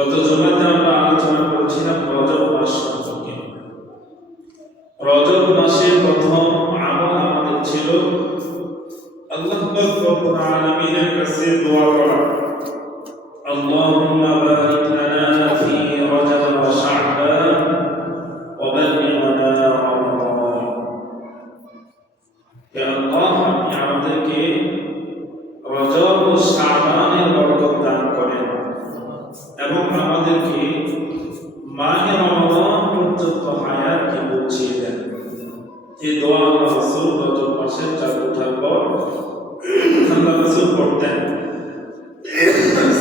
গত জুমাতে আমরা আলোচনা করেছিলাম রজব মাস সম্পর্কে। রজব মাসের প্রথম আমল আমাদের ছিল আল্লাহ পাক রব্বুল আলামিনের কাছে দোয়া করা, আল্লাহুম্মা বারিক লানা ফি রজব ওয়া শাবান ওয়া বাল্লিগনা রমাদান। হে আল্লাহ, আপনি আমাদেরকে রজব ও শাবানের বরকত দান করেন এবং আমাদেরকে মাহে রমাদান পর্যন্ত হায়াতকে পৌঁছিয়ে দেন। এই দোয়া আল্লাহ রাসূল রজব মাসের চাঁদ ওঠার পর আল্লাহ রাসূল পড়তেন।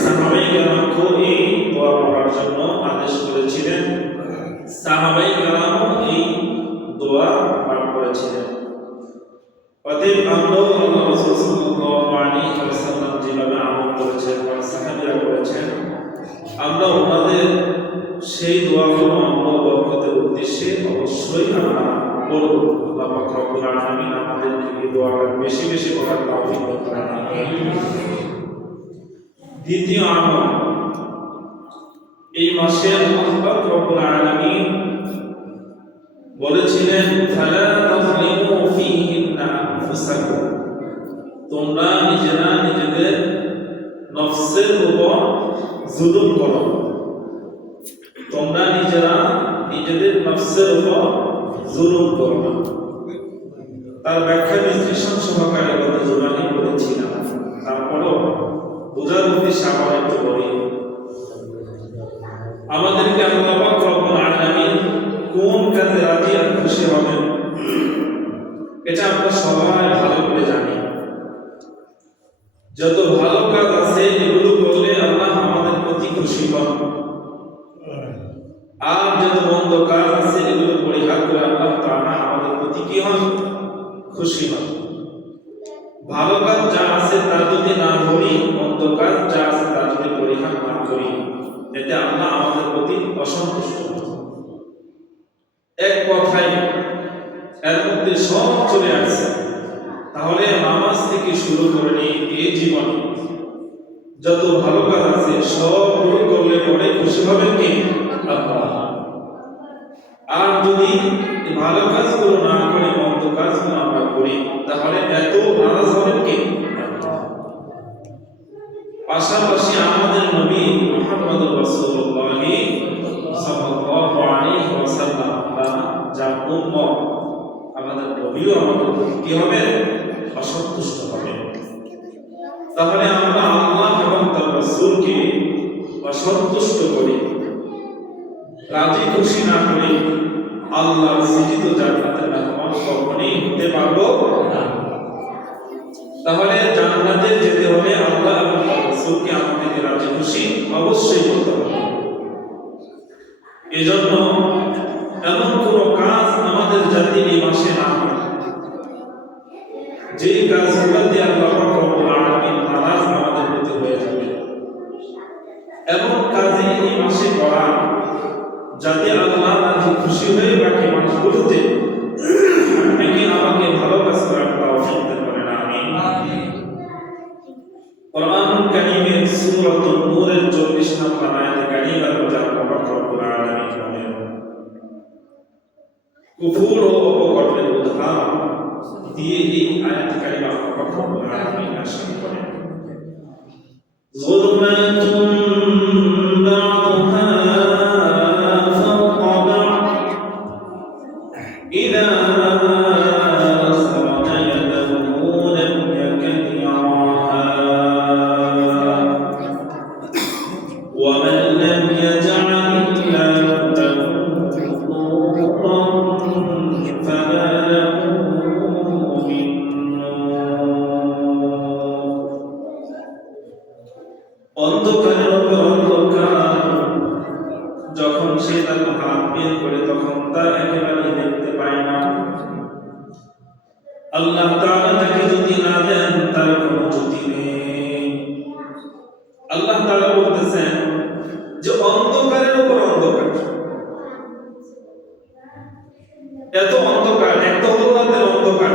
সাহাবায়ে কেরামকে এই দোয়া পড়ার জন্য আদেশ করেছিলেন। সাহাবায়ে কেরামও এই দোয়া পাঠ করেছিলেন। অতএব আমরাও আল্লাহ রাসূল সাল্লাল্লাহু আলাইহি ওয়াসাল্লাম যেভাবে আমল করেছেন বা সাহাবীরা করেছেন, আমরা ওনাদের সেই দোয়াগুলো আমরা বরকতের উদ্দেশ্যে অবশ্যই আমরা করব। আল্লাহ পাক রব্বুল আলামিন আমাদেরকে এই দোয়াটা বেশি বেশি করার তৌফিক দান করেন। দ্বিতীয় আমল, এই মাসে আল্লাহ পাক রব্বুল আলামিন বলেছিলেন, ফালা তাযলিমু ফীহিন্না আনফুসাকুম, তোমরা নিজেরা নিজেদের নফসের উপর জুলুম করো। তোমরা নিজেরা নিজেদের নফসের উপর জুলুম করো না। তার ব্যাখ্যা বিশ্লেষণ সহকারে গত জুমানে বলেছিলাম। তারপরও বোঝার উদ্দেশ্যে আবার একটু বলি, আমাদেরকে আল্লাহ পাক রব্বুল আলামিন কোন কাজে রাজি আর খুশি হবেন এটা আমরা সবাই ভালো করে জানি। যত ভালো কাজ আছে এগুলো করলে আল্লাহ আমাদের প্রতি খুশি হন, আর যত মন্দ কাজ আছে এগুলো পরিহার করে আল্লাহ তাআলা আমাদের প্রতি কি হন? খুশি হন। ভালো কাজ যা আছে তা যদি না ধরি, মন্দ কাজ যা আছে তা যদি পরিহার না করি, এতে আল্লাহ আমাদের প্রতি অসন্তুষ্ট হন। এক কথায় এর মধ্যে সব চলে আসছে। তাহলে নামাজ থেকে শুরু করে নিয়ে এই জীবনে যত ভালো কাজ আছে সবগুলো করলে পরে খুশি হবেন কি? আল্লাহ। আর যদি ভালো কাজগুলো না করে মন্দ কাজগুলো আমরা করি, তাহলে এত নারাজ হবেন কি? পাশাপাশি আমাদের নবী মুহাম্মদুর রাসূলুল্লাহ সাল্লাল্লাহু আলাইহি ওয়াসাল্লাম যা উম্মত, আমাদের নবীও আমাদের কি হবে? অসন্তুষ্ট হবে। তাহলে আমরা আল্লাহ এবং তার রাসূলকে অসন্তুষ্ট করি, রাজি খুশি না করি, আল্লাহর সৃজিত জান্নাতের মেহমান কখনোই হতে পারবো না। তাহলে জান্নাতে যেতে হলে আল্লাহ এবং তার রাসূলকে আমাদেরকে রাজি খুশি অবশ্যই করতে হবে। এজন্য এমন কোনো কাজ আমাদের জাতির এই মাসে না হয় যে কাজগুলোতে আল্লাহ রব্বুল আলামিন নারাজ আমাদের প্রতি হয়ে যাবে, এমন কাজে এই মাসে করা যাতে আল্লাহ রাজি খুশি হয়ে বাকি মাসগুলোতে আপনি আমাকে ভালো কাজ করার তৌফিক দান করেন। আমিন। কোরআনুল কারীমের সূরাতুন নূরের 40 নম্বর আয়াতে কারীমার মধ্যে আল্লাহ রব্বুল আলামিন বলেন, কুফর ও অপকর্মের উদাহরণ দিয়ে এই আয়াত কারিমা আল্লাহ রব্বুল আলামিন ইরশাদ করেন, যুলমাতুন বা'দুহা ফাওকা বা'দ ইযা খরাজা ইয়াদাহু লাম ইয়াকাদ ইয়ারাহা ওয়া মান লাম ইয়াজ'আল অন্ধকারের উপর অন্ধকার যখন সে তার হাত বের করে তখন তা একেবারে দেখতে পায় না। আল্লাহ তাআলা তাকে যদি না দেন তার কোনো জ্যোতি নেই। আল্লাহ তাআলা বলতেছেন যে অন্ধকারের উপর অন্ধকার, এত অন্ধকার, একটা হলো রাতের অন্ধকার,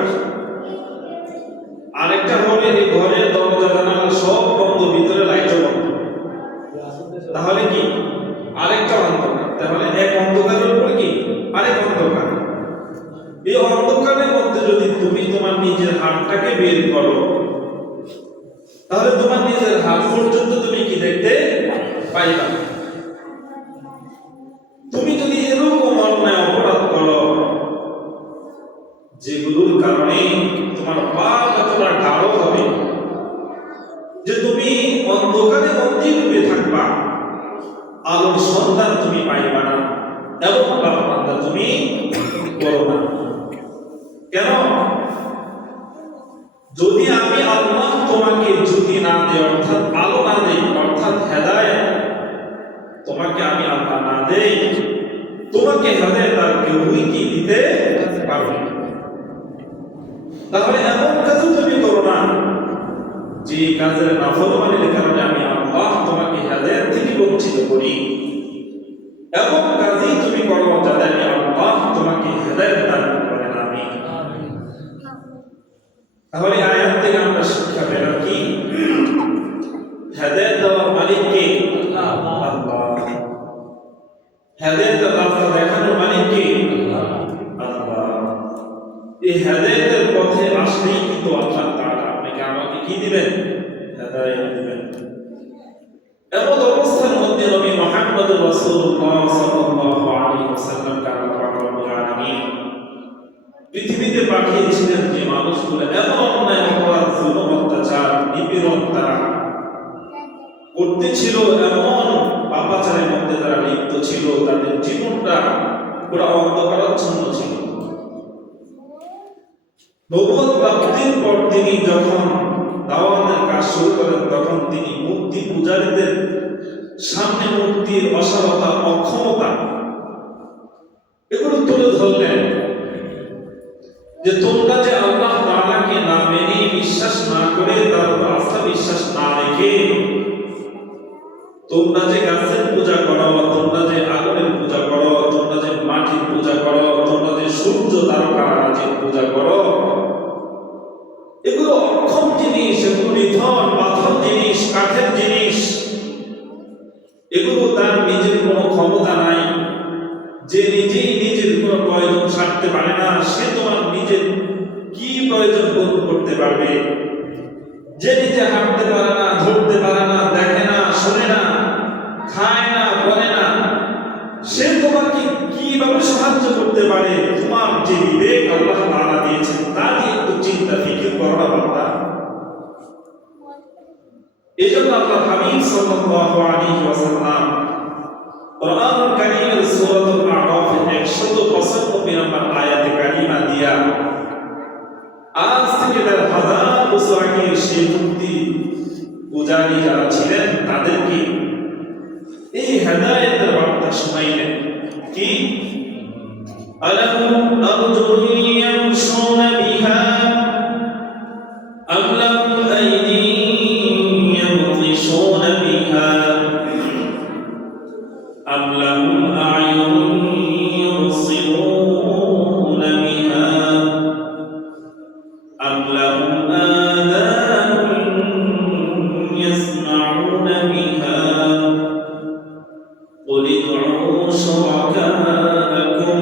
আরেকটা হলো এই ঘরের দরজা জানালা সব বন্ধ, ভিতরে লাইটও বন্ধ। তাহলে কি আরেকটা অন্ধকার, তাহলে এক অন্ধকারের উপর কি আরেক অন্ধকার। এই অন্ধকারের মধ্যে যদি তুমি তোমার নিজের হাতটাকে বের করো, তাহলে তোমার নিজের হাত পর্যন্ত তুমি কি দেখতে পাইবা। তুমি যদি এরকম অন্যায় অপরাধ করো যেগুলোর কারণে তোমার পাপ এতটা গাঢ় হবে যে তুমি অন্ধকারে মধ্যে ডুবে থাকবা, আলোর সন্ধান তুমি পাইবা না, এবং বান্দা তুমি করো না। কেন? যদি আমি আল্লাহ তোমাকে জ্যোতি না দেই, অর্থাৎ আলো না দেই, অর্থাৎ হেদায়েত তোমাকে আমি আল্লাহ না দেই, তোমাকে হেদায়েত আর কেউই কি দিতে পারবে না। তাহলে এমন কাজ তুমি করো না যে কাজের নাফরমানির কারণে আমি আল্লাহ তোমাকে হেদায়েত থেকে বঞ্চিত করি। এমন কাজই তুমি করো যাতে আমি আল্লাহ তোমাকে হেদায়েত দান করেন। আমিন। তাহলে আয়াত থেকে আমরা শিক্ষা পেলাম কি? হেদায়েত দেওয়ার মালিক কে? আল্লাহ। হেদায়েতের রাস্তা দেখানোর মালিক কে? আল্লাহ। এই হেদায়েতের পথে আসলেই কিন্তু আল্লাহ তাআলা আপনাকে আমাকে কি দিবেন? হেদায়েত দিবেন। এমন অবস্থার মধ্যে নবী মুহাম্মদ রাসূলুল্লাহ সাল্লাল্লাহু আলাইহি ওয়াসাল্লাম আল্লাহ পাক রব্বুল আলামিন পৃথিবীতে পাঠিয়েছিলেন যে মানুষগুলো এমন অন্যায় অপরাধ, জুলুম, অত্যাচার, নিপীড়ন তারা করতেছিল, এমন পাপাচারের মধ্যে তারা লিপ্ত ছিল, তাদের জীবনটা পুরো অন্ধকারাচ্ছন্ন ছিল। নবুয়ত প্রাপ্তির পর তিনি যখন দাওয়াতের কাজ শুরু করেন, তখন তিনি মূর্তি পূজারীদের সামনে মূর্তির অসারতা, অক্ষমতা এগুলো তুলে ধরলেন যে তোমরা যে আল্লাহ তাআলাকে না মেনে, বিশ্বাস না করে, তার আস্থা বিশ্বাস না রেখে তোমরা যে গাছের পূজা করো, তোমরা যে আগুনের পূজা করো, তোমরা যে মাটির পূজা করো, তোমরা যে সূর্য তারকারাজির পূজা করো, এগুলো অক্ষম জিনিস, এগুলো নিধন, পাথর জিনিস, কাঠের জিনিস, এগুলো তার নিজের কোনো ক্ষমতা নাই। যে নিজেই নিজের কোনো প্রয়োজন সারতে পারে না, সে তোমার নিজের কি প্রয়োজন পূরণ করতে পারবে? যে নিজে হাঁটতে পারে না, ধরতে পারে না, দেখে না, শোনে না, খায় না, বলে না, সে তোমাকে কিভাবে সাহায্য করতে পারে? তোমার যে বিবেক আল্লাহ তাআলা দিয়েছেন তা দিয়ে একটু চিন্তা ফিকির করো না বান্দা। এজন্য আল্লাহ হাবিব সাল্লাল্লাহু আলাইহি ওয়াসাল্লাম কোরআনুল কারীমের সূরাতুল আরাফের 195 নম্বর আয়াতে কারিমা দিয়া আজ থেকে 1000 বছর আগে সেই মূর্তি পূজারী যারা ছিলেন তাদেরকে এই হেদায়েতের বার্তা শোনাইলেন কি? আলাহুম আরজুলুন ইয়ামশুনা বিহা আম লাহুম আইদিন ইয়াবতিশুনা বিহা আম লাহুম আ'য়ুনুন ইউবসিরুনা বিহা আম লাহুম আযানুন ইয়াসমাউনা বিহা قل ادعوا شركاءكم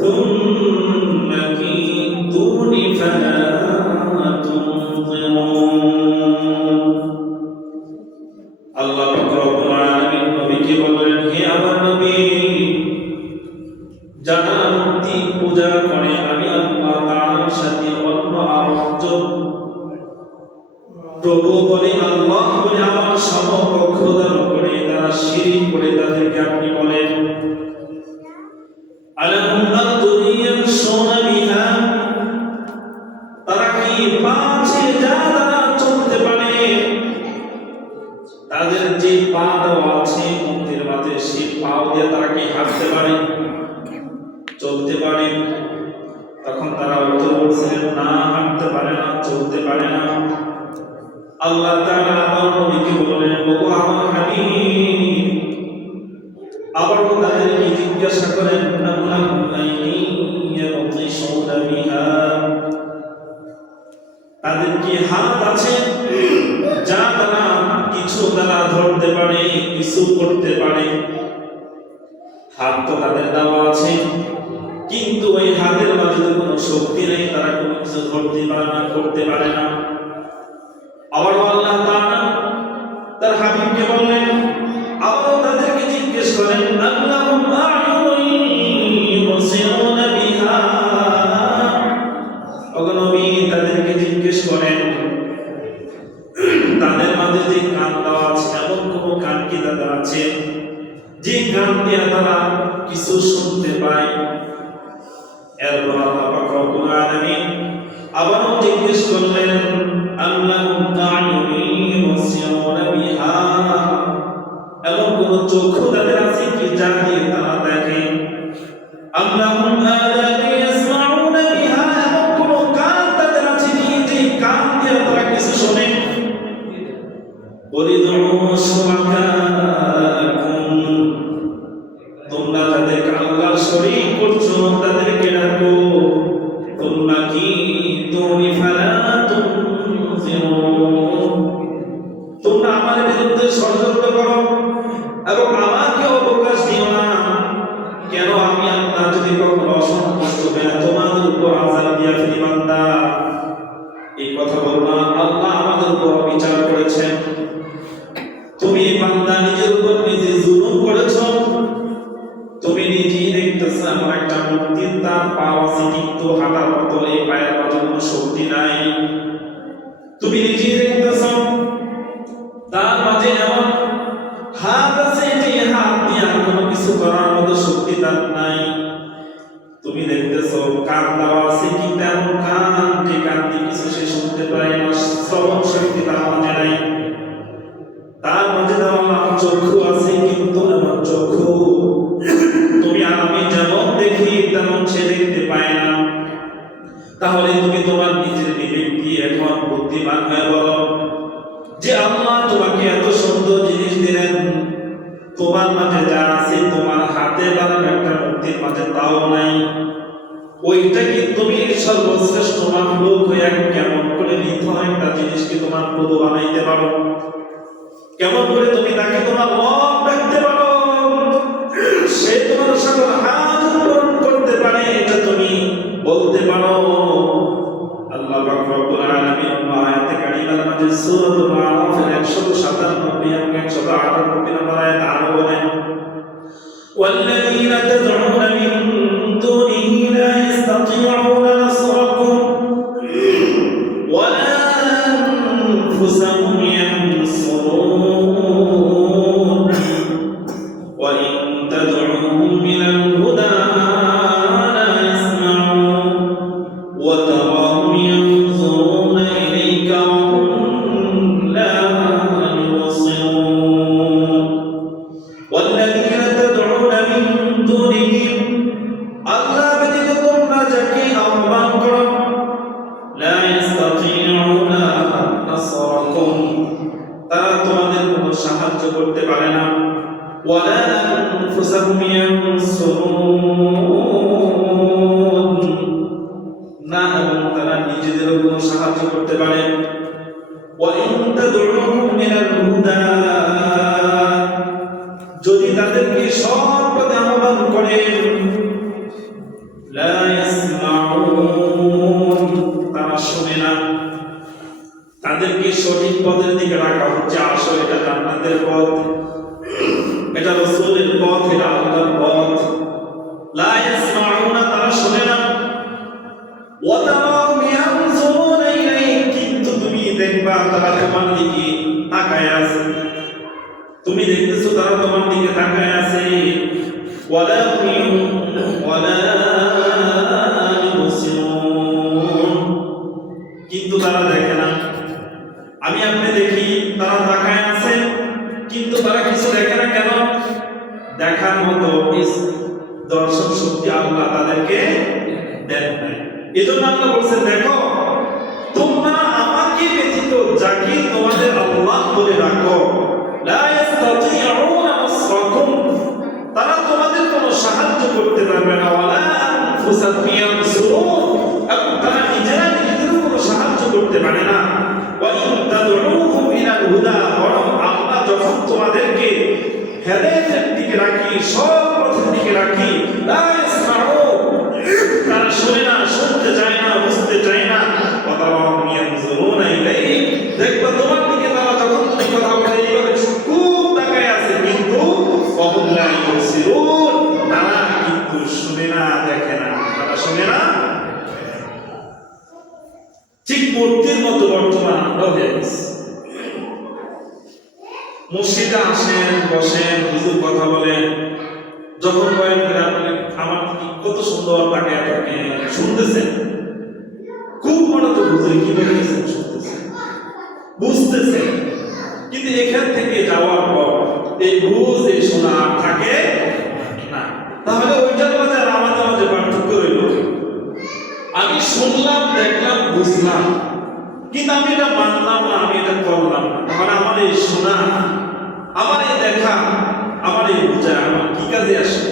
ثم كيدون فلا تنظرون। আল্লাহ পাক রব্বুল আলামিন নবীকে বললেন, হে আমার নবী, যারা মূর্তি পূজা করে আমি আল্লাহ তাআলার সাথে অন্য আরেকজন প্রভু বলে, আল্লাহ বলে আমার সমকক্ষ দান করে তারা শিরক করে, তাদেরকে আপনি বলেন আলাহুম আরজুলুন ইয়ামশুনা বিহা, তারা কি পা আছে যা তারা চলতে পারে? তাদের যে পা দেওয়া আছে মূর্তির মাঝে, সেই পা দিয়ে তারা কি হাঁটতে পারে, চলতে পারে? তখন তারা উত্তর বলছিলেন, না, হাঁটতে পারে না, চলতে পারে না। আল্লাহ তাআলা আবার নবীকে বললেন, ওগো আমার হাবিব, আবার তাদেরকে জিজ্ঞাসা করেন, আল্লাহু ইয়াবতিশুনা বিহা, তাদের কি হাত আছে যা তারা কিছু কিছু তারা ধরতে পারে, কিছু করতে পারে। হাত তো তাদের দেওয়া আছে, কিন্তু ওই হাতের মাঝে কোনো শক্তি নেই, তারা কোনো কিছু ধরতে পারে না, করতে পারে না। আবার আল্লাহ তাআলা তার হাবিবকে বললেন, আবার তাদেরকে জিজ্ঞেস করেন, আল্লাহুম আ'য়ুনুন ইউবসিরুনা বিহা। ওগো নবী, তাদেরকে জিজ্ঞেস করেন, তাদের মাঝে যে কান দেওয়া আছে, এমন কোন কান কি তাদের আছে যে কান দিয়ে তারা কিছু শুনতে পায়? এরপর আল্লাহ পাক রব্বুল আলামিন আবারও জিজ্ঞেস করলেন, আল্লাহুম আ'য়ুনুন ইউবসিরুনা বিহা। এমন কোন চক্ষু তাদের আছে কি যা দিয়ে তারা দেখে? আল্লাহুম আযানু ইয়াসমাউনা বিহা। এমন কোন কান তাদের আছে কি যে কান দিয়ে তারা কিছু শোনে? ওয়ালিদউ শুরাকাকুম। তোমরা যাদেরকে আল্লাহর শরীক করছো তাদেরকে ডাকো। তোমরা কি দুনি ফালা তুনজিরুন। তোমরা আমার বিরুদ্ধে ষড়যন্ত্র করো এবং আমাকে অবকাশ দিও না। কেন? আমি আল্লাহ যদি কখনো অসন্তুষ্ট হয়ে তোমাদের উপর আযাব দিয়া ফেলি বান্দা, এই কথা বলো না। আল্লাহ আমাদের উপর বিচার করেছেন। তুমি বান্দা নিজের উপর নিজে জুলুম করেছো। তুমি নিজেই দেখতেছো আমার একটা মূর্তির তার পা আছে, কিন্তু হাঁটার মতো এই পায়ের মাঝে কোনো শক্তি নাই। তুমি নিজেই দেখতেছো তার মাঝে এমন হাত আছে যে হাত দিয়ে কোনো কিছু করার মতো শক্তি তার নাই। তুমি দেখতেছো কান দেওয়া আছে, কিন্তু এমন কান যে কান দিয়ে কিছু সে শুনতে পায় না, শ্রবণ শক্তি তার মাঝে নাই। তার মাঝে দেওয়া চক্ষু আছে, কিন্তু এমন চক্ষু তুমি আর আমি যেমন দেখি তেমন সে দেখতে পায় না। তাহলে তুমি তোমার নিজের বিবেক দিয়ে এখন বুদ্ধিমান হয়ে বলো যে আল্লাহ তোমাকে এত সুন্দর জিনিস দিলেন, তোমার মাঝে যা আছে, তোমার হাতে বানানো একটা মূর্তির মাঝে তাও নাই। ওইটা কি তুমি সর্বশ্রেষ্ঠ মাখলুক হয়ে কেমন করে নির্ভর একটা জিনিসকে তোমার প্রভু বানাইতে পারো? কেমন করে তুমি তাকে তোমার রব রাখতে পারো? সে তোমার সকল হাত পূরণ করতে পারে, এটা তুমি বলতে পারো? আল্লাহ পাক রব্বুল আলামিন আয়াতে কারিমার মাঝে সূরাতুল আরাফের 197 এবং 198 নম্বর আয়াতে আরো বলেন, ওয়াল্লাযীনা তাদউনা মিন দুনিহি লা ইসতাতিউনা নাসরাকুম ওয়ালা আনফুসাহুম ইয়ানসুরুন ওয়া ইন তাদউহুম ইলাল হুদা লা ইয়াসমাউন ওয়া তারাহুম ইয়ানজুরুনা ইলাইকা ওয়া হুম লা ইউবসিরুন। ওয়াল্লাযীনা তাদউনা মিন দুনিহি, আল্লাহ ব্যতীত তোমরা যাকে আহ্বান করো, লা ইসতাতিউনা নাসরাকুম, তারা তোমাদের কোনো সাহায্য করতে পারে না। ওয়ালা আনফুসাহুম ইয়ানসুরুন, না এবং তারা নিজেদেরও কোনো সাহায্য করতে পারে। ওয়া ইন তাদউহুম ইলাল হুদা, যদি তাদেরকে সৎ পথে আহ্বান করেন, লা ইয়াসমাউন, তারা শোনে না। তাদেরকে সঠিক পথের দিকে রাখা হচ্ছে, আসো এটা জান্নাতের পথ, এটা রাসূলের পথ, এটা আল্লাহর পথ। লা ইয়াসমাউনা, তারা শোনে না। ওয়া তারাহুম ইয়ানজুরুনা ইলাইক, কিন্তু তুমি দেখবা তারা তোমার দিকে তাকায় আছে। তুমি দেখতেছো তারা তোমার দিকে তাকায় আছে। ওয়ালা ইউবসিরুন, কিন্তু তারা দেখে না। আমি আপনি দেখি তারা তাকায় আছে, কিন্তু তারা কিছু দেখে না। কেন? দেখার মতো দর্শন শক্তি আল্লাহ তাদেরকে দেন নাই। এজন্য আল্লাহ বলছেন, দেখো তোমরা আমাকে ব্যতীত যাকে তোমাদের আল্লাহ বলে রাখো, লা ইসতাতিউনা নাসরাকুম, তারা তোমাদের কোনো সাহায্য করতে পারবে না। ওয়ালা আনফুসাহুম ইয়ানসুরুন, এবং তারা নিজেরা নিজেদের কোনো সাহায্য করতে পারে না। ওয়া ইন তাদউহুম ইলাল হুদা, বরং হেদায়েতের দিকে রাখি, সৎ পথের দিকে রাখি, লা ইসমাউ, তারা শুনে না, শুনতে চায় না, বুঝতে চায় না। ওয়াতারাহুম ইয়ানজুরুনা ইলাইক, দেখবা তোমার দিকে তারা যখন তুমি কথা বলে এইভাবে খুব তাকায় আছে, কিন্তু ওয়াহুম লা ইউবসিরুন, তারা কিন্তু শুনে না, দেখে না, তারা শুনে না। ঠিক মূর্তির মতো বর্তমান আমরা হয়ে গেছি। মসজিদে আসেন, বসেন, হুজুর কথা বলেন, যখন বয়ান করে আপনাকে আমার কি কত সুন্দর তাকে তাকে শুনতেছেন, খুব মনোযোগ, হুজুর কি বলতেছেন শুনতেছেন, বুঝতেছেন, কিন্তু এখান থেকে যাওয়ার পর এই বুঝ, এই শোনা আর থাকে না। তাহলে ওইটার মাঝে আর আমাদের মাঝে পার্থক্য রইল। আমি শুনলাম, দেখলাম, বুঝলাম, কিন্তু আমি এটা মানলাম না, আমি এটা করলাম না। তাহলে আমার এই শোনা, আমার এই দেখা, আমার এই বোঝা আমার কি কাজে আসে?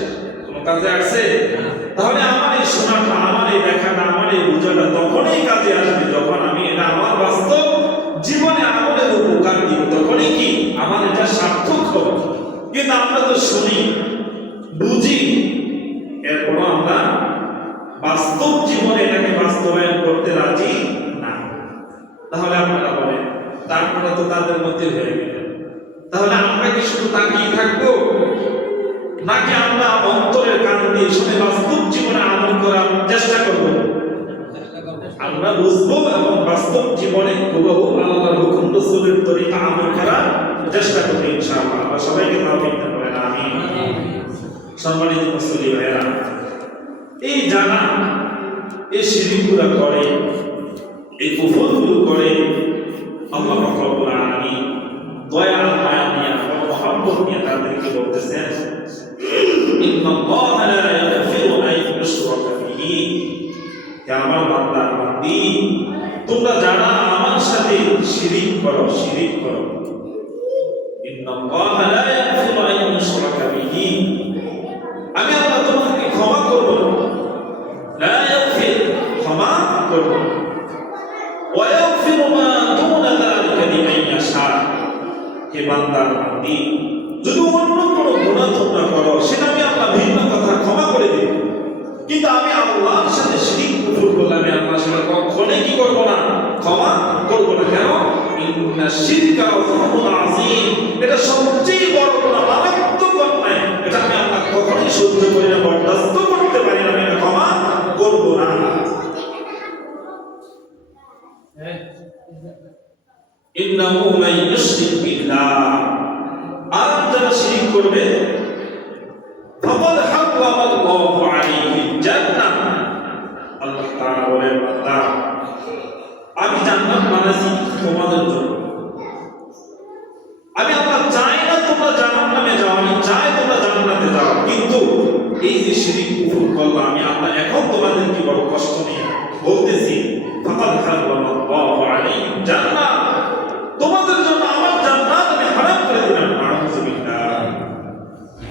কোনো কাজে আসছে? তাহলে আমার এই শোনাটা, আমার এই দেখাটা, আমার এই বোঝাটা তখনই কাজে আসবে যখন আমি এটা আমার বাস্তব জীবনে আমাদের উপকার দিব, তখনই কি আমার এটা সার্থক হবে। কিন্তু আমরা তো শুনি, বুঝি, এরপরও আমরা বাস্তব জীবনে এটাকে বাস্তবায়ন করতে রাজি না। তাহলে আপনারা বলেন, তারপরে তো তাদের মধ্যে হয়ে গেল। তাহলে আমরা কি শুধু তাকিয়ে থাকবো, নাকি আমরা অন্তরের কান দিয়ে শুনে বাস্তব জীবনে আমল করার চেষ্টা করব? আমরা বুঝবো এবং বাস্তব জীবনে হুবহু আল্লাহর হুকুম রাসূলের তরিকা আমল করার চেষ্টা করব ইনশাআল্লাহ। আল্লাহ সবাইকে তৌফিক দান করেন, আমিন। সম্মানিত মুসলিম ভাইরা, এই জানা, এই শিরকগুলো করে, এই কুফরগুলো করে, আল্লাহ রাব্বুল আলামিন দয়া মায়া নিয়ে, মহব্বত নিয়ে তাদেরকে বলতেছেন, ইন্নাল্লাহা লা ইয়াগফিরু আন ইউশরাকা বিহি, হে আমার বান্দা বান্দি, তোমরা যারা আমার সাথে শিরিক করো, শিরিক করো, ইন্নাল্লাহা লা ইয়াগফিরু আন ইউশরাকা বিহি, আমি আল্লাহ তোমাকে ক্ষমা করব না, লা ইয়াগফির, ক্ষমা করব না, ওয়া ইয়াগফিরু মা দুনা যালিকা লিমান ইয়াশা, হে বান্দা বান্দি, যদি অন্য কোনো গুনাহ তোমরা করো সেটা আমি আল্লাহ ভিন্ন কথা ক্ষমা করে দেব, কিন্তু আমি আল্লাহর সাথে শিরক কুফর করলে আমি আল্লাহর সাথে কখনোই কি করব না, ক্ষমা করব না। কেন? ইন্না শিরকা যুলমুন আযীম, এটা সবচেয়ে বড় গুনাহ, মারাত্মক অন্যায়, এটা আমি আল্লাহ কখনোই সহ্য করি না, বরদাস্ত করতে পারি না, আমি এটা ক্ষমা করব না। ইন্নাহু মান ইউশরিক বিল্লাহ, আর যারা শিরক করবে, ফাকাদ হারামা আল্লাহু আলাইহি জান্নাহ, আল্লাহ তাআলা বলেন, বান্দা আমি জান্নাত বানাইছি তোমাদের জন্য, আমি আল্লাহ চাই না তোমরা জাহান্নামে যাও, আমি চাই তোমরা জান্নাতে যাও, কিন্তু এই যে শিরক কুফর করলা, আমি আল্লাহ এখন তোমাদের কি বড় কষ্ট নিয়ে বলতেছি, ফাকাদ হারামা আল্লাহু আলাইহি জান্নাহ, তোমাদের জন্য আমার জান্নাত আমি হারাম করে দিলাম। আউযুবিল্লাহ,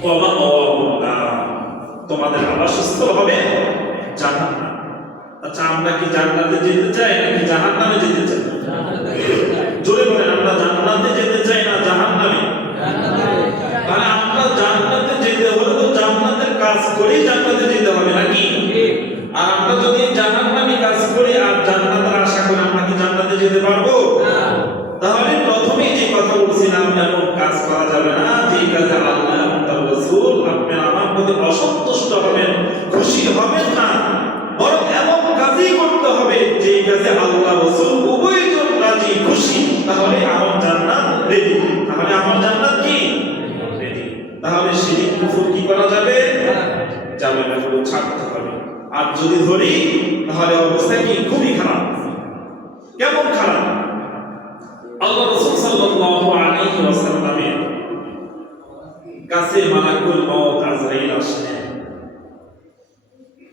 ওয়া মাওয়াহুম নার, তোমাদের আবাসস্থল হবে জাহান্নাম। আচ্ছা, আমরা কি জান্নাতে যেতে চাই নাকি জাহান্নামে যেতে চাই? জোরে বলেন, আমরা জান্নাতে যেতে চাই না জাহান্নামে? মানে আমরা জান্নাতে যেতে হলে তো জান্নাতের কাজ করেই জান্নাতে যেতে হবে নাকি? আর আমরা যদি জাহান্নামী কাজ করি আর জান্নাতের আশা করি, আমরা কি জান্নাতে যেতে পারবো? তাহলে প্রথমেই যে কথা বলছিলাম, এমন কাজ করা যাবে না যে কাজে আল্লাহ এবং তার রাসূল আপনার আমার প্রতি অসন্তুষ্ট হবেন, খুশি হবেন না, বরং এমন কাজই করতে হবে যে কাজে আল্লাহ রাসূল উভয়জন রাজি খুশি, তাহলে আমার জান্নাত রেডি, তাহলে আমার জান্নাত কি রেডি। তাহলে শিরক কুফর কি করা যাবে? যাবে না, পুরো ছাড়তে হবে। আর যদি ধরি তাহলে অবস্থা কি খুবই খারাপ। কেমন খারাপ? আল্লাহ রাসূল সাল্লাল্লাহু আলাইহি ওয়াসাল্লামের কাছে মালাকুল মউত আজরাইল আসলেন।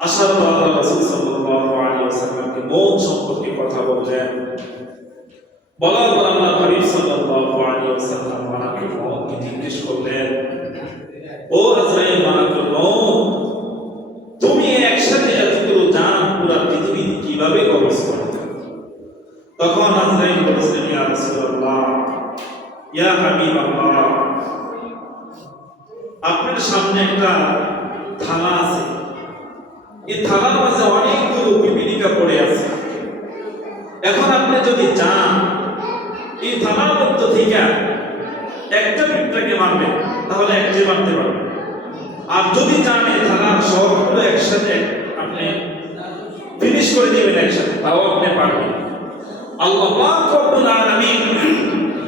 আসার পর আল্লাহ রাসূল সাল্লাল্লাহু আলাইহি ওয়াসাল্লামকে মউত সম্পর্কে কথা বললেন। বলার পর আল্লাহ হাবিব সাল্লাল্লাহু আলাইহি ওয়াসাল্লাম মালাকুল মউতকে জিজ্ঞেস করলেন, ও আজরাইল, মালাকুল মউত, তুমি একসাথে এতগুলো জান পুরো পৃথিবী কিভাবে কবজ করতে? তখন আজরাইল বলেছেন, ইয়া রাসূলুল্লাহ, ইয়া হাবিবাল্লাহ, আপনার সামনে একটা থালা আছে, এই থালার মাঝে অনেকগুলো পিপিলিকা পড়ে আছে। এখন আপনি যদি যান এই থালার মধ্য থেকে একটা পিঁপড়াকে মারবেন, তাহলে একটি মারতে পারবেন। আর যদি চান এই থালার সবগুলো একসাথে আপনি ফিনিশ করে দিবেন একসাথে, তাও আপনি পারবেন। আল্লাহ পাক রব্বুল আলামিন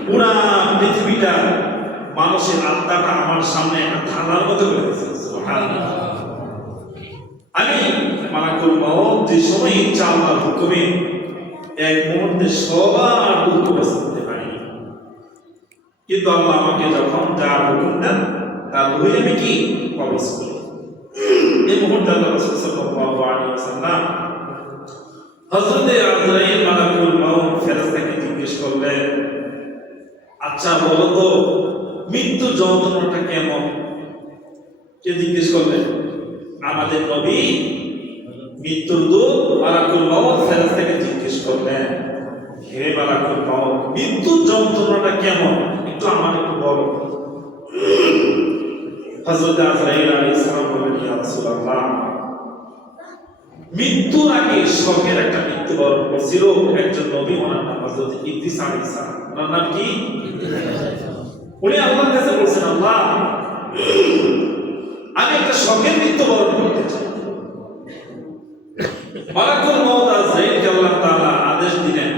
পুরা পৃথিবীটা, মানুষের আত্মাটা আমার সামনে একটা থালার মতো করে দিয়েছে। সুবহানাল্লাহ। আমি মালাকুল মউত যে সময় ইচ্ছা আল্লাহর হুকুমে এক মুহূর্তে সবার দুঃখ করতে পারি, কিন্তু আল্লাহ আমাকে যখন যার হুকুম দেন তার হয়ে আমি কি কবজ করি। এই মুহূর্তে আল্লাহ রাসূল সাল্লাল্লাহু আলাইহি ওয়াসাল্লাম হযরতে আজরাইল মালাকুল মউত ফেরেশতাকে জিজ্ঞেস করলেন, আচ্ছা বলো তো মৃত্যু যন্ত্রণাটা কেমন? কে জিজ্ঞেস করলেন? আমাদের নবী মৃত্যুর দূত মালাকুল মউত ফেরেশতাকে জিজ্ঞেস করলেন, হে মালাকুল মউত, মৃত্যু যন্ত্রণাটা কেমন একটু আমাকে একটু বলো। হযরত আজরাইল আলাইহিস সালাম বললেন, ইয়া রাসূলুল্লাহ, মৃত্যুর আগে শোকের একটা মৃত্যুবরণ করছিল একজন নবী, ওনার নাম হযরত ইদ্রিস আলাইহিস সালাম। ওনার নাম কি? উনি আল্লাহর কাছে বলছেন, আল্লাহ আমি একটা শোকের মৃত্যুবরণ করতে চাই। মালাকুল মউত আজরাইলকে আল্লাহ তাআলা আদেশ দিলেন,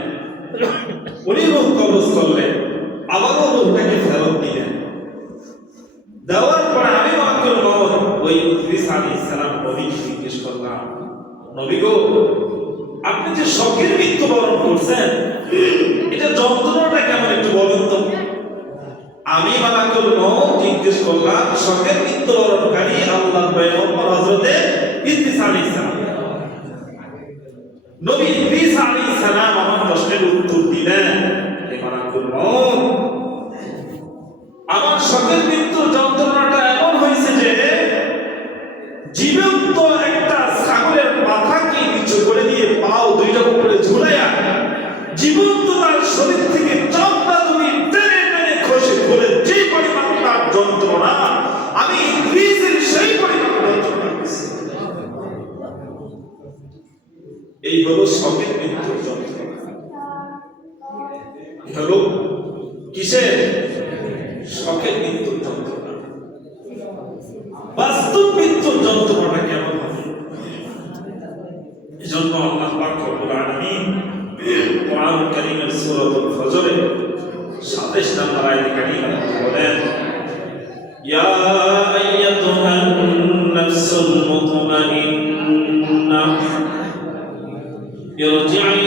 উনি রূহ কবজ করলেন, আবারও রূহটাকে ফেরত দিলেন। দেওয়ার পরে আমি মালাকুল মউত ওই ইদ্রিস আলাইহিস সালাম নবীকে জিজ্ঞেস করলাম, নবী গো, আপনি যে শোকের মৃত্যুবরণ করছেন এটা যন্ত্রণাটা কেমন একটু বলুন তো। আমি মালাকুল মউত জিজ্ঞেস করলাম শোকের মৃত্যুবরণকারী আল্লাহর পয়গম্বর হযরতে ইদ্রিস আলাইহিস সালাম। নবী ইদ্রিস আলাইহিস সালাম আমার প্রশ্নের উত্তর দিলেন, হে মালাকুল মউত, আমার শোকের মৃত্যুর যন্ত্রণাটা এমন হয়েছে যে জীবন্ত একটা ছাগলের মাথাকে নিচু করে দিয়ে পাও দুইটা উপরে ঝুলাইয়া জীবন্ত তার শরীর থেকে চামড়া তুমি টেনে টেনে খসে খুলে যে পরিমাণ তার যন্ত্রণা, আমি ইদ্রিসের সেই পরিমাণ যন্ত্রণা পেয়েছি। এই হলো শোকের মৃত্যুর যন্ত্রণা। হলো কিসের? শোকের মৃত্যুর যন্ত্রণা। বাস্তব মৃত্যুর যন্ত্রণাটা কেমন হবে? এজন্য আল্লাহ পাক রব্বুল আলামিন কোরআনুল কারীমের সূরাতুল ফজরে ২৭ নম্বর আয়াতে কারীমা বলেন, ইয়া আইয়াতুহান নাফসুল মুতমাইন্নাহ ইরজিই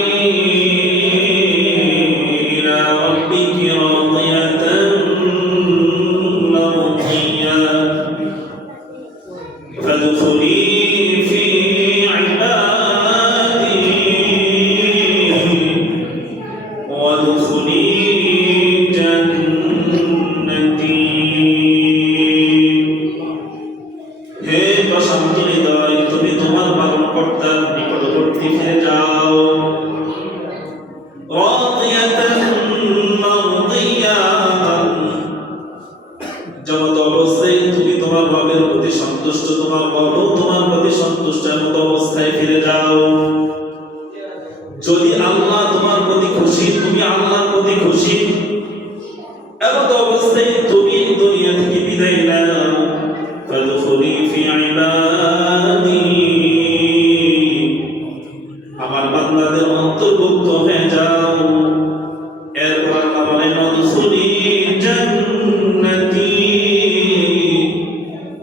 ইলা রাব্বিকি রাদিয়াতান মারদিয়াহ ফাদখুলি ফি ইবাদি ওয়াদখুলি জান্নাতি। হে প্রশান্ত হৃদয়, তুমি তোমার পালনকর্তার নিকটবর্তী ফিরে যাও। রাদিয়াতান মারদিয়াহ, যেমন অবস্থায় তুমি তোমার রবের প্রতি সন্তুষ্ট, তোমার রবও তোমার প্রতি সন্তুষ্ট, এমন অবস্থায় ফিরে যাও। যদি আল্লাহ তোমার প্রতি খুশি, তুমি আল্লাহর প্রতি খুশি, এমন অবস্থায় তুমি দুনিয়া থেকে বিদায় নাও। ফাদখুলি ফি ইবাদি, আমার বান্দাদের অন্তর্ভুক্ত হয়ে যাও। এরপর আল্লাহ বলেন, উদখুলি জান্নাতি,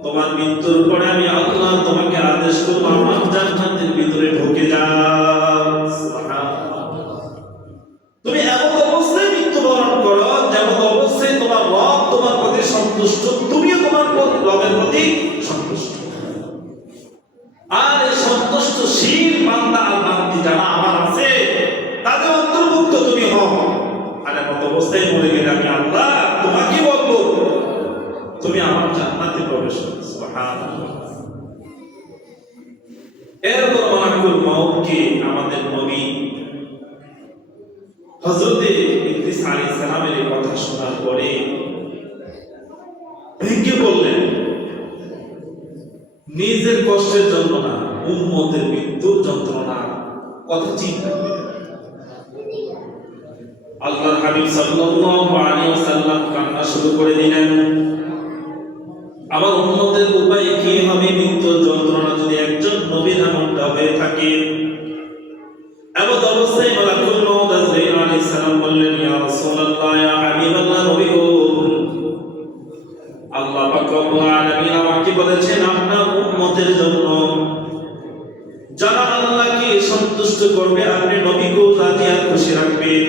তোমার মৃত্যুর পরে আমি আল্লাহ তোমাকে আদেশ করব আমার জান্নাতের ভিতরে ঢুকে যাও। তুমি এমন অবস্থায় মৃত্যুবরণ করো যেমন অবস্থায় তোমার রব তোমার প্রতি সন্তুষ্ট, তুমিও তোমার রবের প্রতি সন্তুষ্ট। আর এই সন্তুষ্টশীল বান্দা আর বান্দি যারা আমার আছে তাদের অন্তর্ভুক্ত তুমি হও। আর এমন অবস্থায় মরে গেলে আমি আল্লাহ তোমাকে বলবো তুমি আমার জান্নাতে প্রবেশ করো। সুবহানাল্লাহ। এরপর মালাকুল মউতকে আমাদের নবী হযরতে ইদ্রিস আলাইহিস সালামের এই কথা শোনার পরে ভেঙে বললেন, নিজের কষ্টের জন্য না, উম্মতের মৃত্যুর যন্ত্রণার কথা চিন্তা করে আল্লাহর হাবিব সাল্লাল্লাহু আলাইহি ওয়াসাল্লাম কান্না শুরু করে দিলেন। আমার উম্মতের উপায় কি হবে মৃত্যুর যন্ত্রণা যদি একজন নবীর এমনটা হয়ে থাকে? এমন অবস্থায় মালাকুল মউত আজরাইল আলাইহিস সালাম বললেন, ইয়া রাসূলুল্লাহ, ইয়া হাবিবাল্লাহ, নবী গো, আল্লাহ পাক রব্বুল আলামিন আমাকে বলেছেন আপনার উম্মতের জন্য যারা আল্লাহকে সন্তুষ্ট করবে আপনি নবীকে রাজি আর খুশি রাখবেন।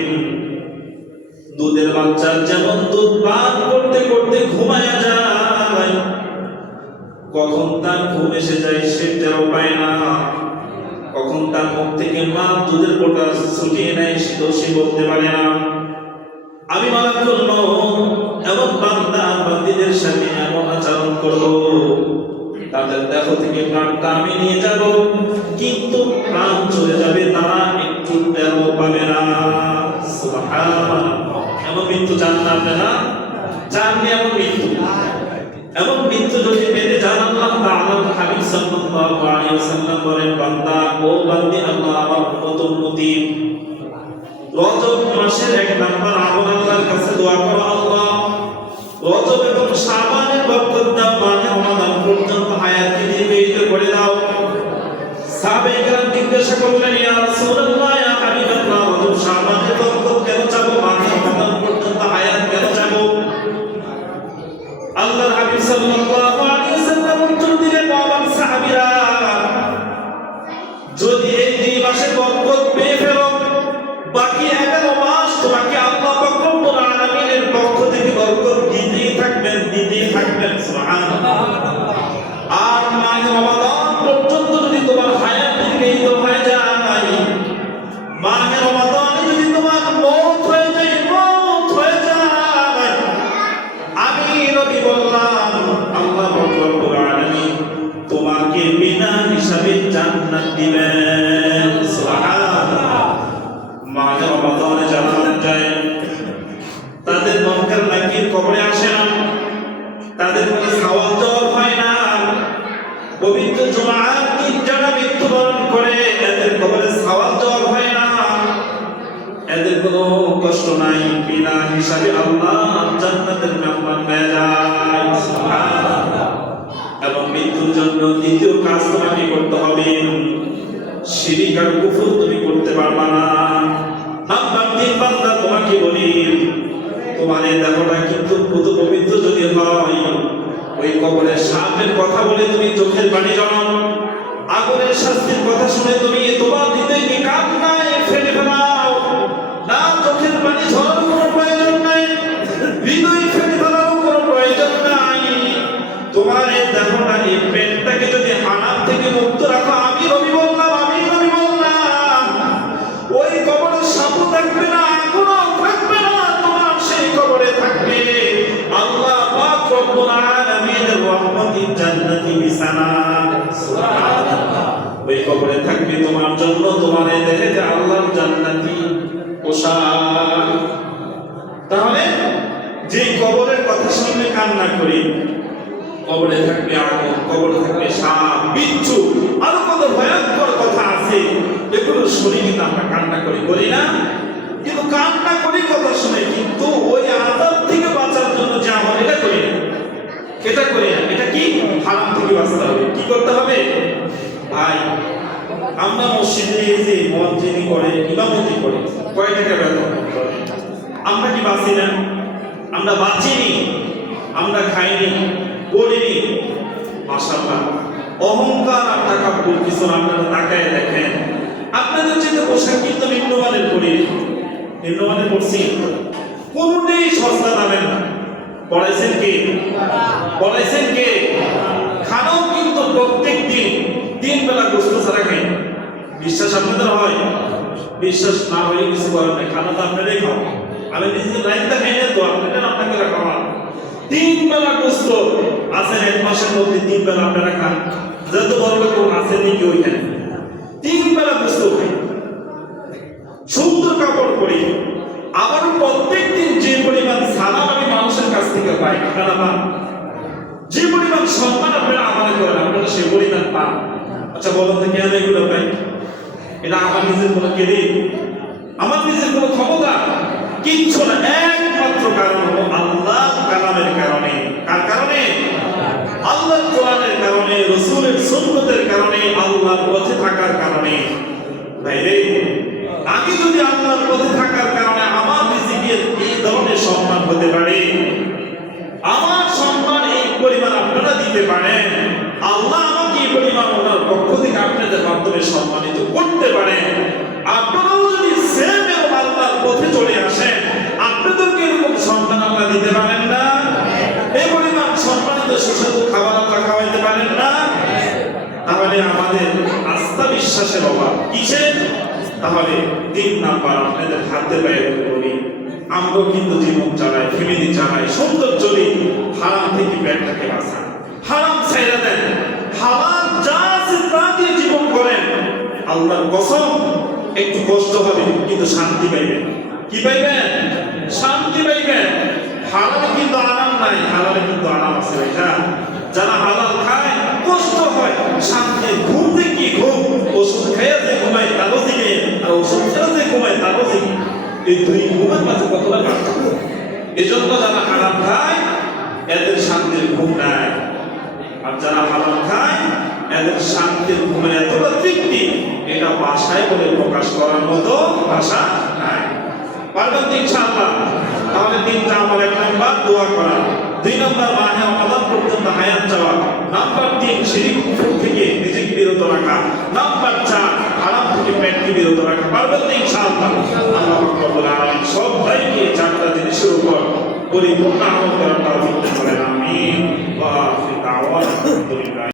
দুধের বাচ্চার যেমন দুধ পান করতে করতে ঘুমায়া যায়, কখন তার ঘুম এসে যায় সে টেরও পায় না, কখন তার মুখ থেকে মা দুধের কোটা ছুটিয়ে নেয় সেটাও সে বলতে পারে না। আমি মালাকুল মউত এবং বান্দা বান্দীদের সাথে এমন আচরণ করব, তাদের দেহ থেকে প্রাণটা আমি নিয়ে যাব, কিন্তু প্রাণ চলে যাবে তারা একটু টেরও পাবে না। সুবহানাল্লাহ। এমন মৃত্যু চান না আপনারা? চাননি এমন মৃত্যু? এমন মৃত্যু যদি পেতে চান, আল্লাহ তাআলার হাবিব সাল্লাল্লাহু আলাইহি ওয়াসাল্লাম বলেন, বান্দা ও বান্দি, আল্লাহ আমার উম্মতি রজব মাসের 1 নাম্বার আমল আল্লাহর কাছে দোয়া করো, আল্লাহ রজব এবং শাবানের বরকত দাও, মানে রমাদান পর্যন্ত হায়াতকে দীর্ঘায়িত করে দাও। সাহাবায়ে কেরাম জিজ্ঞাসা করলেন, ইয়া রাসূলুল্লাহ, ইয়া হাবিবাল্লাহ, রজব শাবানের বরকত কেন চাবো, মানে রমাদান পর্যন্ত হায়াত কেন চাবো? আল্লাহর হাবিব সাল্লাল্লাহু আলাইহি ওয়াসাল্লাম উত্তর দিলেন, আমার সাহাবীরা, যদি এই 2 মাসের বরকত পেয়ে ফেলো, বাকি 11 মাস তোমাকে আল্লাহ পাক রব্বুল আলামিনের পক্ষ থেকে বরকত দিতেই থাকবেন। সুবহানাল্লাহ। আর মাহে রমাদান পর্যন্ত যদি তোমার হায়াত দীর্ঘায়িত হয়ে যায়, মাহে রমাদানে যদি তোমার মওত হয়ে যায়, আমি নবী বললাম আল্লাহ পাক রব্বুল আলামিন তোমাকে বিনা হিসাবে জান্নাত দিবেন। সুবহানাল্লাহ। মাঝে রমাদানে যারা যায় তাদের মুনকার নাকির কবরে আসে না, তাদের কোনো খাওয়া দাওয়া হয় না। পবিত্র জুমার দিন যারা মৃত্যুবরণ করে এদের কবরে খাওয়া দাওয়া হয় না, এদের কোনো কষ্ট নাই, বিনা হিসাবে আল্লাহ জান্নাতের মেহমান হয়ে যায়। সুবহানাল্লাহ। এবং মৃত্যুর জন্য দ্বিতীয় কাজ তোমাকে করতে হবে, শিরক আর কুফর তুমি করতে পারবা না। নাম্বার 3, বান্দা তোমাকে বলি, তোমার এই দেহটা কিন্তু পুত পবিত্র যদি হয়, ওই কবরের সাপের কথা বলে তুমি চোখের পানি জমাও, আগুনের শাস্তির কথা শুনে তুমি তোমার হৃদয় কি কান্নায় ফেটে ফেলাও না, চোখের পানি ঝরার কোনো প্রয়োজন নাই, হৃদয় ফেটে ফেলারও কোনো প্রয়োজন নাই। তোমার এই দেহটা, এই পেটটাকে যদি হারাম থেকে মুক্ত রাখো, আমি নবী বললাম, ওই কবরে সাপও থাকবে না, আগুনও থাকবে না, তোমার সেই কবরে থাকবে আল্লাহ পাক রব্বুল আলামিনের রহমতের জান্নাতি বিছানা। সুবহানাল্লাহ। ওই কবরে থাকবে তোমার জন্য তোমার এই দেহে যে আল্লাহর জান্নাতি পোশাক। তাহলে যে কবরের কথা শুনলে কান্না করি, কবরে থাকবে আগুন, কবরে থাকবে সাপ, বিচ্ছু, আরো কত ভয়ঙ্কর কথা আছে, এগুলো শুনি কিন্তু আমরা কান্না করি না? কিন্তু কান্না করি কথা শুনে, কিন্তু ওই আযাব থেকে বাঁচার জন্য যে আমল এটা করি না, এটা কি হারাম থেকে বাঁচতে হবে। কি করতে হবে ভাই? আমরা মসজিদে যে মুয়াজ্জিনি করে, ইমামতি করে, কয় টাকা বেতন? আমরা কি বাঁচি না? আমরা বাঁচিনি, আমরা খাইনি, পড়িনি। মাশাআল্লাহ, অহংকার আর তাকাব্বুর কিছু আপনারা তাকায় দেখেন, আপনাদের চেয়ে পোশাক কিন্তু নিম্নমানের পড়ি, নিম্নমানের পড়ছি, কোনটাই সস্তা দামের না। পড়াইছেন কে? খানাও কিন্তু প্রত্যেক দিন 3 বেলা গোশত ছাড়া খাই। বিশ্বাস আপনাদের হয়? বিশ্বাস না হলে কিছু করার নেই, খানা তো আপনারাই খাও। আমি নিজে লাইনটা খাই না তো আপনাকে খাওয়া। 3 বেলা গোশত আছে 1 মাসের মধ্যে, 3 বেলা আপনারা খান। যত বড় লোক আছে নাকি ওইখানে 3 বেলা গোশত খাই, সুন্দর কাপড় পরি, আবার প্রত্যেক দিন যে পরিমাণ সালাম আমি মানুষের কাছ থেকে পাই, আপনারা পান, যে পরিমাণ সম্মান আপনারা আমাদের করেন, আপনারা সে পরিমাণ পান। আচ্ছা বলুন তো কেন এগুলো পাই? এটা আমার নিজের কোনো ক্রেডিট, আমার নিজের কোনো ক্ষমতা কিচ্ছু না, একমাত্র কারণ হলো আল্লাহ কালামের কারণে। কার কারণে? আল্লাহর কোরআনের কারণে, রাসূলের সুন্নতের কারণে, আল্লাহর পথে থাকার কারণে। ভাইরে, আমি যদি আল্লাহর পথে থাকার কারণে আমার রিজিকের এই ধরনের সম্মান হতে পারে, আমার সম্মান এই পরিমাণ আপনারা দিতে পারেন, আল্লাহ আমাকে এই পরিমাণ ওনার পক্ষ থেকে আপনাদের মাধ্যমে সম্মানিত করতে পারেন, আপনারাও যদি সেম এরকম আল্লাহর পথে চলে আসেন, আপনাদেরকে এরকম সম্মান আল্লাহ দিতে পারেন না? এই পরিমাণ সম্মানিত সুস্বাদু খাবার আল্লাহ খাওয়াইতে পারেন না? তাহলে আমাদের আস্থা বিশ্বাসের অভাব কিসের? তাহলে 3 নাম্বার আপনাদের হাতে পায়ে বলি, আমরা কিন্তু জীবন চালাই, ফ্যামিলি চালাই, সুন্দর চলি, হারাম থেকে পেটটাকে বাঁচান, হারাম ছাইড়া দেন, হালাল যা আছে তা দিয়ে জীবন করেন। আল্লাহর কসম একটু কষ্ট হবে কিন্তু শান্তি পাইবেন। কি পাইবেন? শান্তি পাইবেন। হালালে কিন্তু আরাম নাই, হালালে কিন্তু আরাম আছে। যারা হালাল খায় কষ্ট হয়, শান্তি ঘুম থেকে ঘুম, ওষুধ খেয়ে যে ঘুমায় তারও দিকে, আর ওষুধ খেয়ে যে ঘুমায় তারও দিকে, এই দুই ঘুমের মাঝে কতটা পার্থক্য। এজন্য যারা হারাম খায় এদের শান্তির ঘুম নাই, আর যারা হালাল খায় এদের শান্তির ঘুমের এতটা তৃপ্তি, এটা ভাষায় বলে প্রকাশ করার মতো ভাষা নাই। পারবেন তো ইনশাআল্লাহ? তাহলে 3টা আমল: 1 নাম্বার দোয়া করা, 2 নাম্বার মাহে রমাদান পর্যন্ত হায়াত চাওয়া, নাম্বার 3 শিরক কুফর থেকে নিজেকে বিরত রাখা, নাম্বার 4 হারাম থেকে পেটকে বিরত রাখা। পারবেন তো ইনশাআল্লাহ? আল্লাহ রব্বুল আলামিন সবাইকে 4টা জিনিসের উপর পরিপূর্ণ আমল করার তৌফিক দান করেন। আমিন। ওয়া আখিরু দাওয়ানা আলহামদুলিল্লাহ।